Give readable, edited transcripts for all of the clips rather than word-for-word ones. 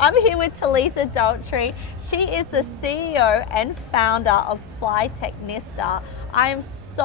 I'm here with Talisa Daltrey. She is the CEO and founder of Flytechnista. I am so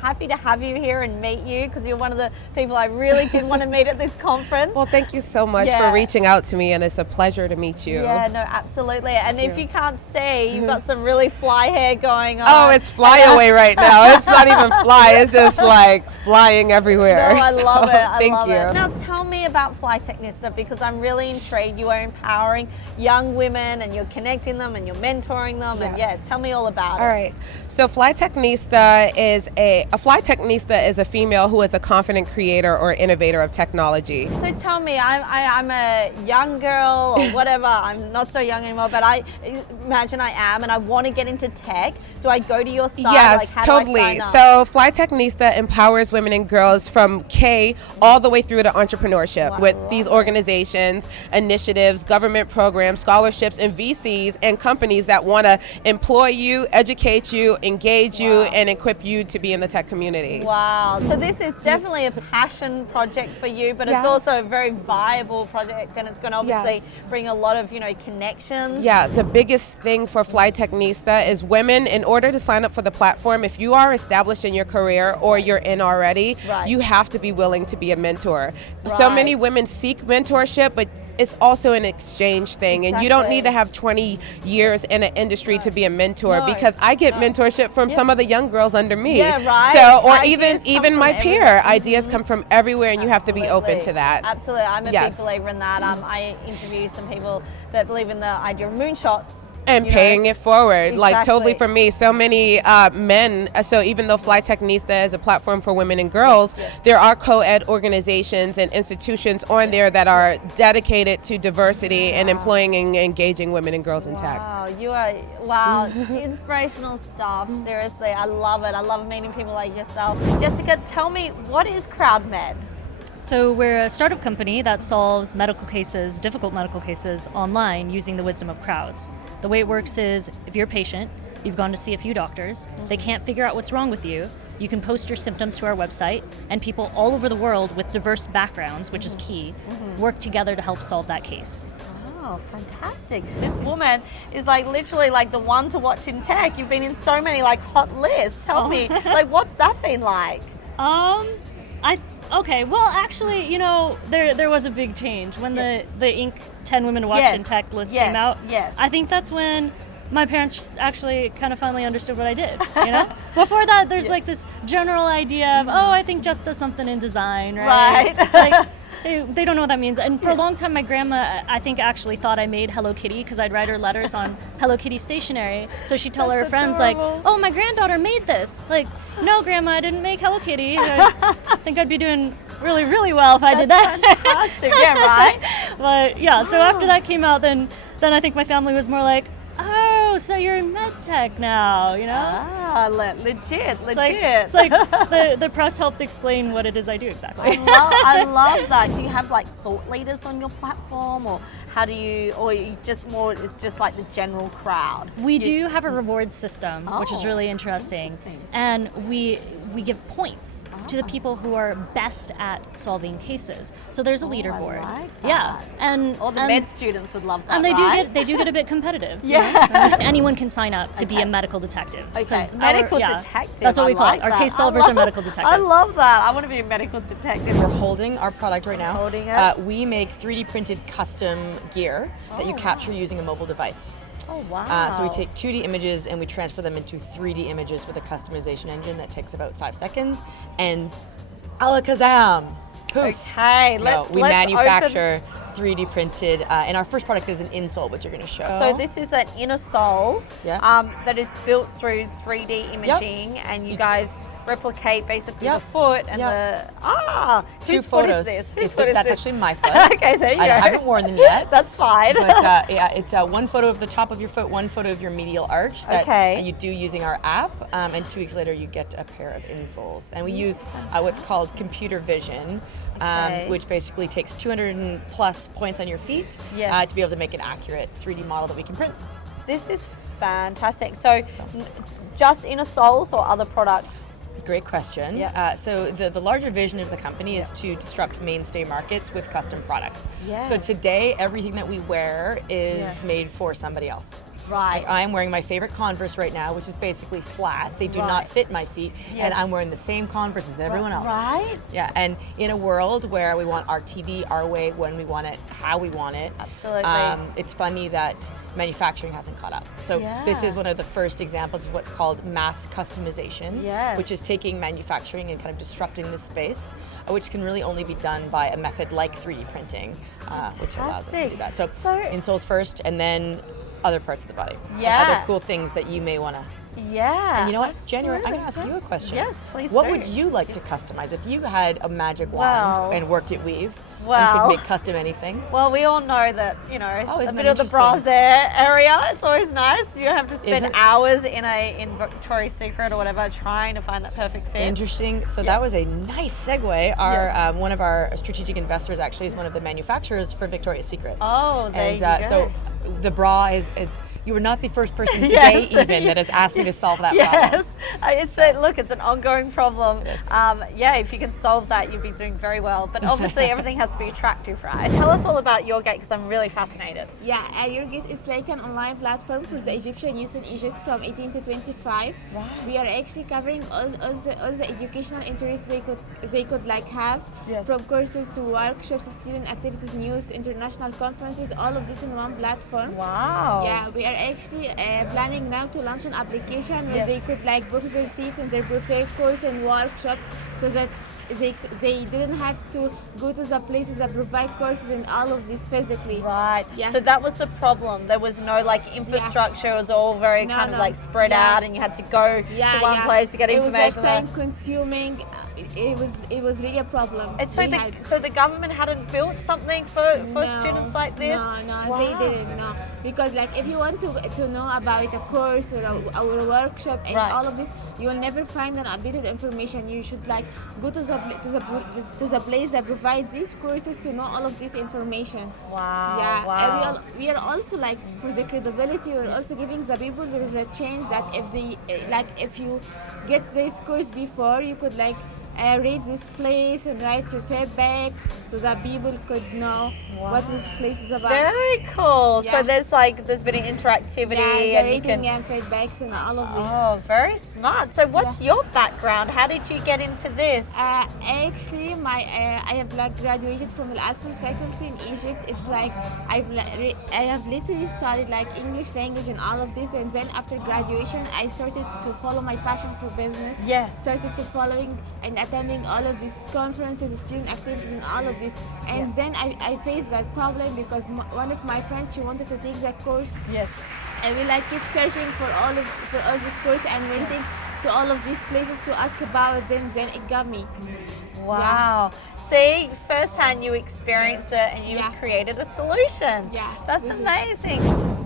happy to have you here and meet you because you're one of the people I really did want to meet at this conference. Well, thank you so much for reaching out to me, and it's a pleasure to meet you. Yeah, no, absolutely. And if you can't see, you've got some really fly hair going on. Oh, it's fly away right now. It's not even fly, it's just like flying everywhere. No, I love it. I love you. it. Now tell me about Flytechnista because I'm really intrigued. You are empowering young women and you're connecting them and you're mentoring them. Yes. And yeah, tell me all about it. All right. So Flytechnista is a Flytechnista is a female who is a confident creator or innovator of technology. So tell me, I'm a young girl or whatever. I'm not so young anymore, but I imagine I am, and I want to get into tech. Do I go to your site? Yes, like, how totally. Do I sign up? So Flytechnista empowers women and girls from K all the way through to entrepreneurship with these organizations, initiatives, government programs, scholarships, and VCs and companies that want to employ you, educate you, engage you, and equip you to be in the tech community. Wow. So this is definitely a passion project for you, but it's also a very viable project, and it's going to obviously bring a lot of, connections. Yeah, the biggest thing for Flytechnista is women, in order to sign up for the platform, if you are established in your career or you're in already, you have to be willing to be a mentor. So many women seek mentorship, but it's also an exchange thing, and you don't need to have 20 years in an industry to be a mentor, because I get mentorship from some of the young girls under me. So, or even my peer, ideas come from everywhere, and you have to be open to that. Absolutely, I'm a big believer in that. I interview some people that believe in the idea of moonshots. And paying it forward, like totally for me. So many men, so even though Flytechnista is a platform for women and girls, there are co-ed organizations and institutions on there that are dedicated to diversity and employing and engaging women and girls in tech. Wow, inspirational stuff, seriously. I love it. I love meeting people like yourself. Jessica, tell me, what is CrowdMed? So we're a startup company that solves medical cases, difficult medical cases, online using the wisdom of crowds. The way it works is, if you're a patient, you've gone to see a few doctors, they can't figure out what's wrong with you, you can post your symptoms to our website, and people all over the world with diverse backgrounds, which is key, work together to help solve that case. Oh, fantastic. This woman is literally the one to watch in tech. You've been in so many hot lists. Tell me, what's that been like? Okay, well, actually, there was a big change when the Inc. 10 Women to Watch in Tech list came out. I think that's when my parents actually kind of finally understood what I did, Before that, there's this general idea of, I think Jess does something in design, right? It's they don't know what that means. And for a long time, my grandma, I think, actually thought I made Hello Kitty because I'd write her letters on Hello Kitty stationery. So she'd tell her friends, oh, my granddaughter made this. No, Grandma, I didn't make Hello Kitty. I think I'd be doing really, really well if I did that. Fantastic, right? But yeah, so after that came out, then I think my family was more like, oh, so you're in med tech now, Legit. It's like the press helped explain what it is I do exactly. I love that. Do you have thought leaders on your platform, or how do you, or you just more, it's just the general crowd? We do have a reward system, which is really interesting. And we give points to the people who are best at solving cases. So there's a leaderboard. I like that. And all the med students would love that. And they do get a bit competitive. Anyone can sign up to be a medical detective. Okay, medical detective. That's what we call it. Our case solvers are medical detectives. I love that. I want to be a medical detective. We're holding our product right now. Holding it. We make 3D printed custom gear that you capture using a mobile device. Oh, wow. So we take 2D images and we transfer them into 3D images with a customization engine that takes about 5 seconds. And alakazam! Poof! Okay, we manufacture 3D printed, and our first product is an insole, which you're going to show. So this is an inner sole that is built through 3D imaging, and you guys replicate basically the foot and two whose photos. Foot is this? Whose foot is That's this? actually my foot. Okay, there you go. I haven't worn them yet. That's fine. But it's one photo of the top of your foot, one photo of your medial arch that you do using our app, and 2 weeks later you get a pair of insoles. And we use what's called computer vision, which basically takes 200 plus points on your feet to be able to make an accurate 3D model that we can print. This is fantastic. So just inner soles or other products? great question. Yeah. So the larger vision of the company is to disrupt mainstay markets with custom products. Yes. So today, everything that we wear is made for somebody else. Right. Like I'm wearing my favorite Converse right now, which is basically flat. They do not fit my feet, and I'm wearing the same Converse as everyone else. Right. Yeah, and in a world where we want our TV our way, when we want it, how we want it, absolutely. It's funny that manufacturing hasn't caught up. So this is one of the first examples of what's called mass customization, which is taking manufacturing and kind of disrupting this space, which can really only be done by a method like 3D printing, which allows us to do that. So insoles first, and then other parts of the body. And other cool things that you may want to. Yeah. And you know what, January, I'm going to ask you a question. Yes, please What do. would you like to customize? If you had a magic wand and worked at Weave, and could make custom anything? Well, we all know that, you know, a isn't bit that of the brassiere area, it's always nice. You don't have to spend hours in Victoria's Secret or whatever trying to find that perfect fit. Interesting. So that was a nice segue. Our one of our strategic investors actually is one of the manufacturers for Victoria's Secret. Oh, there you go. So the bra is you were not the first person today even that has asked me to solve that problem. Look, it's an ongoing problem. If you can solve that, you'll be doing very well. But obviously, everything has to be attractive, right? Tell us all about Your Gate, because I'm really fascinated. Yeah, Your Gate is like an online platform for the Egyptian youth in Egypt from 18 to 25. Right. We are actually covering all the educational interests they could like have, from courses to workshops, student activities, news, international conferences, all of this in one platform. Wow. Yeah, we are actually planning now to launch an application where they could like book their seats in their preferred course and workshops, so that they didn't have to go to the places that provide courses and all of this physically. Right. Yeah. So that was the problem. There was no like infrastructure. It was all very kind of like spread out, and you had to go to one place to get information. It was like time consuming. It was really a problem. And so the government hadn't built something for students like this? No, they didn't. No, because like if you want to know about a course or a workshop and all of this, you will never find an updated information. You should like go to the place that provides these courses to know all of this information. Wow. Yeah. Wow. And we are also like, for the credibility, we're also giving the people there is a chance that if you get this course before, you could like rate this place and write your feedback so that people could know what this place is about. Very cool. Yeah. So there's been an interactivity and rating and feedbacks and all of this. Oh, very smart. So what's your background? How did you get into this? Actually, I have like graduated from the Al faculty in Egypt. It's like I have literally studied like English language and all of this, and then after graduation I started to follow my passion for business. Yes. Started to following and attending all of these conferences, student activities and all of this. And then I faced that problem because one of my friends, she wanted to take that course. Yes. And we like keep searching for all this course and waiting to all of these places to ask about it. Then it got me. Wow. See, firsthand you experienced it and you created a solution. Yeah. That's amazing.